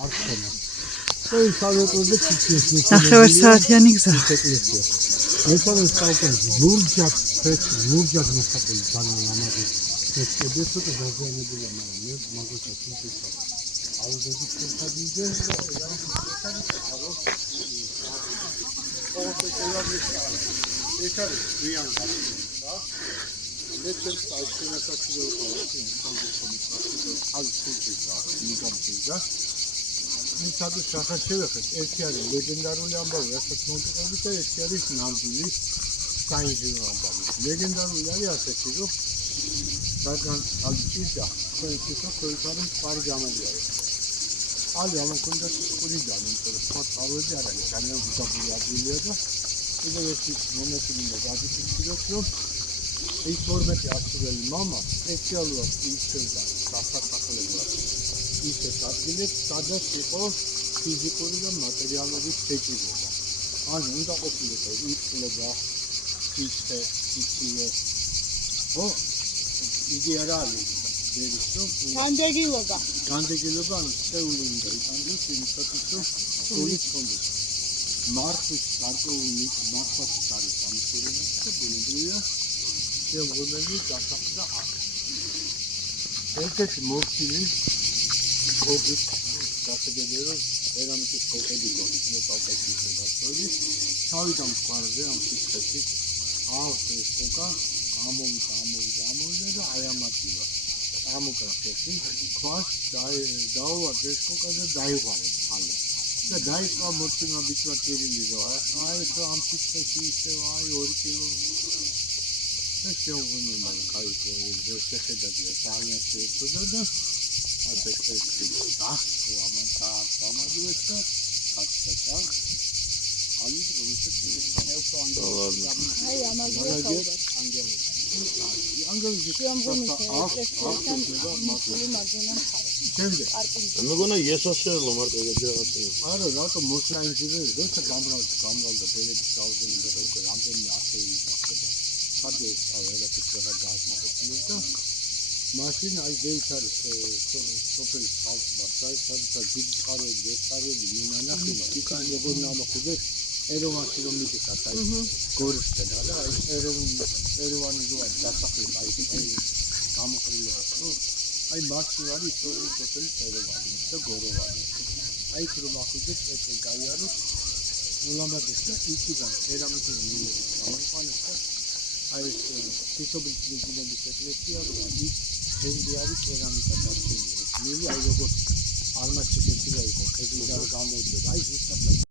არ ხონა. ეს სავეტოზე ციცის ნახევარსაათიანი გზა. მესამე საუკუნეში ლურჯად მოხატული ძალიან ლამაზი ეს ცოტა დაზიანებულია, მაგრამ მე მაგასაც ვფიქრობ. აუზები შეხედიძე ეს არის ვიან გასწრება. მე ჩემს აიჩინასაც ვიყავი, ის სადაც სახას შევეხეთ, ერთი არის ლეგენდარული ამბავი, რასაც მომტყებით და ერთი არის ნამდვილი საინჟინრო ამბავი. ლეგენდარული არის ასეთი, რომ რადგან ალჭირდა, თქვენ მყარი გამოდიარეთ. ალი ამან კონდა სკურიდან, იმიტომ რომ სხვა წყაროები არ არის, ძალიან გუდაბური ადგილია და კიდევ ერთი მომენტი მინდა გადიფიქროთ, რომ ეს 12 ასურელი მამა სპეციალურად იშევდა სასახლებლად ისეთ ადგილებს, სადაც იყო ფიზიკური და მატერიალური შეჭირება. ანუ უნდა ყოფილიყო იწლება, ფიცე, ფიცილო. იგი არა არის განდეგილობა. განდეგილობა, ანუ შეეული უნდა იტანდეს იმისათვის, რომ სული თქონდეს. მართვის გარკვეული მარხვაც არის ამისურება და ბუნებრივია შემღუნელი დასახლდა აქ. ერთ-ერთი მორჩილი კოგის გასაგებია, რომ ერამიკის კოկები გონიო კავკასიის გასწორი. თავიდან მყარზე ამ სიცხეში ავსტრიის კოკა ამოვიდა და აი ამატივა. ამოკრაფეთი ქვას დაუვარდეს კოკაზე დაიღვარეთ ხალი. და დაიწყო მორჩილმა ბიჭმა ტირილი რომ აი ეს ამ სიცხეში ისევ აი 2 კილო და შეუღუნდა კაი შეხედა ძალიან შეეცოდა და ასე ხეთი გახო ამან და კაცსა ალი რომელსაც მე უფრო ანგელოზი აი ამაზე ანგელოზი მეგონა იესოსელო მარტო რაღაცა. არა, რატომ მოსაინჟინერია, როცა გამრავლდა ბერების გაუგენება და უკვე რამდენიმე ათეული გახდა. ხარჯი ვერაფერად გააზმაყოფილი და მაშინ აი ზეით არის სოფლის ხალხმა სადაც დიდი წყაროები მე ნანახი იქან როგორ ნამოხვიდე ეროვანში რომ მიდიხარ აი გორისკენ და აი ეროვანი ზოა დასახლება აი გამოყრილება ხო აი მარტო არის სოფლის ეროვანი და გოროვანი აი თუ რომ ახვიდეთ ეს გაიაროთ ულამაზეს და იქიდან ერამიკის მილები გამოიყვანეს და აი ეს სიცოცხლის ბიზნესის ეკლესია როა ის დღემდე არის კერამიკა დაცული ეს მილი აი როგორც არმაციკეთი და იყო კედლიდან გამოდიოდა აი ზუსტად